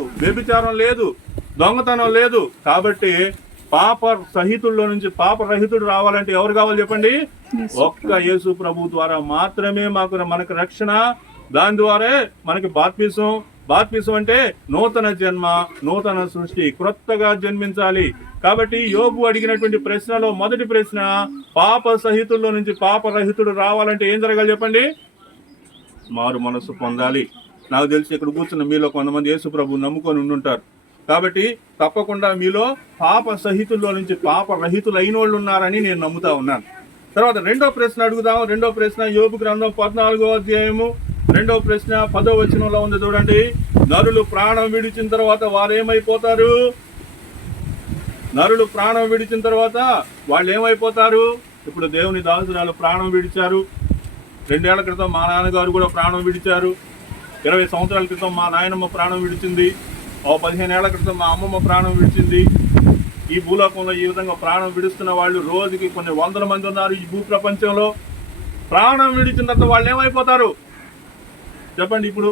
వ్యభిచారం లేదు, దొంగతనం లేదు. కాబట్టి పాప సహితుల్లో నుంచి పాపరహితుడు రావాలంటే ఎవరు కావాలి చెప్పండి? ఒక్క యేసు ప్రభు ద్వారా మాత్రమే మనకు రక్షణ. దాని ద్వారా మనకి బాప్తిసం అంటే నూతన జన్మ, నూతన సృష్టి, క్రొత్తగా జన్మించాలి. కాబట్టి యోబు అడిగినటువంటి ప్రశ్నలో మొదటి ప్రశ్న, పాప సహితుల్లో నుంచి పాపరహితుడు రావాలంటే ఏం జరగాలి చెప్పండి? మారు మనసు పొందాలి. నాకు తెలిసి ఇక్కడ కూర్చున్న మీలో కొంతమంది యేసు ప్రభు నమ్ముకొని ఉండుంటారు. కాబట్టి తప్పకుండా మీలో పాప సహితుల్లో నుంచి పాపరహితులు అయిన వాళ్ళు ఉన్నారని నేను నమ్ముతా ఉన్నాను. తర్వాత రెండో ప్రశ్న అడుగుదాం. రెండో ప్రశ్న యోబు గ్రంథం 14వ అధ్యాయము 2వ ప్రశ్న 10వ వచనంలో ఉంది చూడండి. నరులు ప్రాణం విడిచిన తర్వాత వారు ఏమైపోతారు? నరులు ప్రాణం విడిచిన తర్వాత వాళ్ళు ఏమైపోతారు? ఇప్పుడు దేవుని దాసురాలు ప్రాణం విడిచారు. 2 ఏళ్ల క్రితం మా నాన్నగారు కూడా ప్రాణం విడిచారు. 20 సంవత్సరాల క్రితం మా నాయనమ్మ ప్రాణం విడిచింది. 15 ఏళ్ల క్రితం మా అమ్మమ్మ ప్రాణం విడిచింది. ఈ భూలోకంలో ఈ విధంగా ప్రాణం విడుస్తున్న వాళ్ళు రోజుకి కొన్ని వందల మంది ఉన్నారు ఈ భూ ప్రపంచంలో. ప్రాణం విడిచిన తర్వాత వాళ్ళు ఏమైపోతారు చెప్పండి? ఇప్పుడు